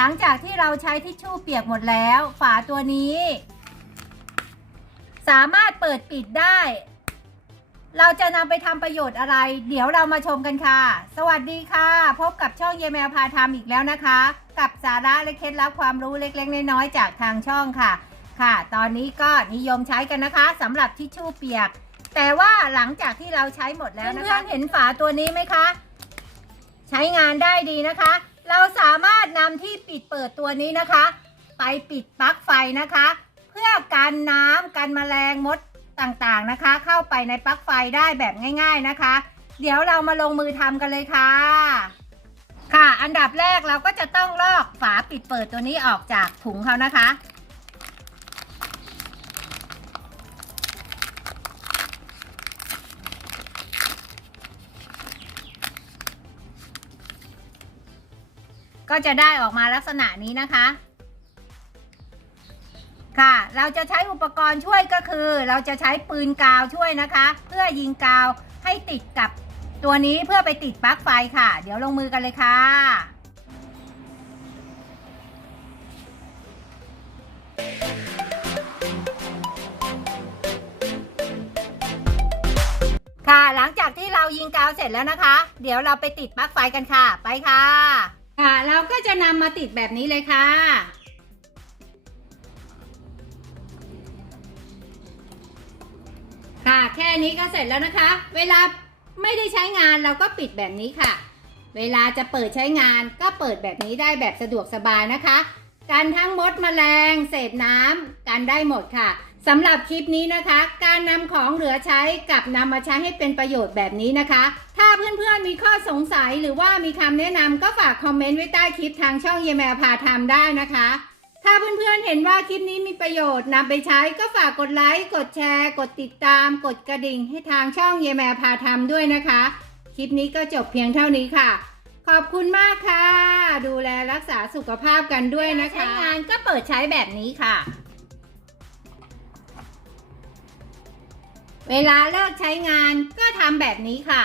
ลังจากที่เราใช้ทิชชู่เปียกหมดแล้ว ฝาตัวนี้ สามารถเปิดปิดได้ เราจะนำไปทำประโยชน์อะไร เดี๋ยวเรามาชมกันค่ะ สวัสดีค่ะ พบกับช่องเยแมวพาทำอีกแล้วนะคะ กับสาระและเคล็ดลับความรู้เล็กๆ น้อยๆจากทางช่องค่ะ ค่ะ ตอนนี้ก็นิยมใช้กันนะคะสำหรับทิชชู่เปียก แต่ว่าหลังจากที่เราใช้หมดแล้วนะคะเห็นฝาตัวนี้ไหมคะ ใช้งานได้ดีนะคะ เราสามารถนำที่ปิดเปิดตัวนี้นะคะ ไปปิดปลั๊กไฟนะคะ เพื่อกันน้ำกันแมลงมดต่างๆนะคะ เข้าไปในปลั๊กไฟได้แบบง่าย ๆนะคะ เดี๋ยวเรามาลงมือทำกันเลยค่ะ ค่ะ อันดับแรกเราก็จะต้องลอกฝาปิดเปิดตัวนี้ออกจากถุงเขานะคะ ก็จะได้ออกมาลักษณะนี้นะคะ ค่ะ เราจะใช้อุปกรณ์ช่วยก็คือ เราจะใช้ปืนกาวช่วยนะคะ เพื่อยิงกาวให้ติดกับตัวนี้เพื่อไปติดปลั๊กไฟค่ะ เดี๋ยวลงมือกันเลยค่ะค่ะหลังจากที่เรายิงกาวเสร็จแล้วนะคะ เดี๋ยวเราไปติดปลั๊กไฟกันค่ะ ไปค่ะ ค่ะเราก็จะนำมาติดแบบนี้เลยค่ะ ค่ะแค่นี้ก็เสร็จแล้วนะคะ เวลาไม่ได้ใช้งานเราก็ปิดแบบนี้ค่ะ เวลาจะเปิดใช้งานก็เปิดแบบนี้ได้แบบสะดวกสบายนะคะ กันทั้งมดแมลง เศษน้ำกันได้หมดค่ะ สำหรับคลิปนี้นะคะ การนำของเหลือใช้กับนำมาใช้ให้เป็นประโยชน์แบบนี้นะคะ ถ้าเพื่อนๆมีข้อสงสัยหรือว่ามีคำแนะนำก็ฝากคอมเมนต์ไว้ใต้คลิปทางช่องเยแมพาทำได้นะคะ ถ้าเพื่อนๆเห็นว่าคลิปนี้มีประโยชน์นำไปใช้ก็ฝากกดไลค์กดแชร์ กดติดตาม กดกระดิ่งให้ทางช่องเยแมพาทำด้วยนะคะ คลิปนี้ก็จบเพียงเท่านี้ค่ะขอบคุณมากค่ะ ดูแลรักษาสุขภาพกันด้วยนะคะ ใช้งานก็เปิดใช้แบบนี้ค่ะ เวลาเลิกใช้งานก็ทำแบบนี้ค่ะ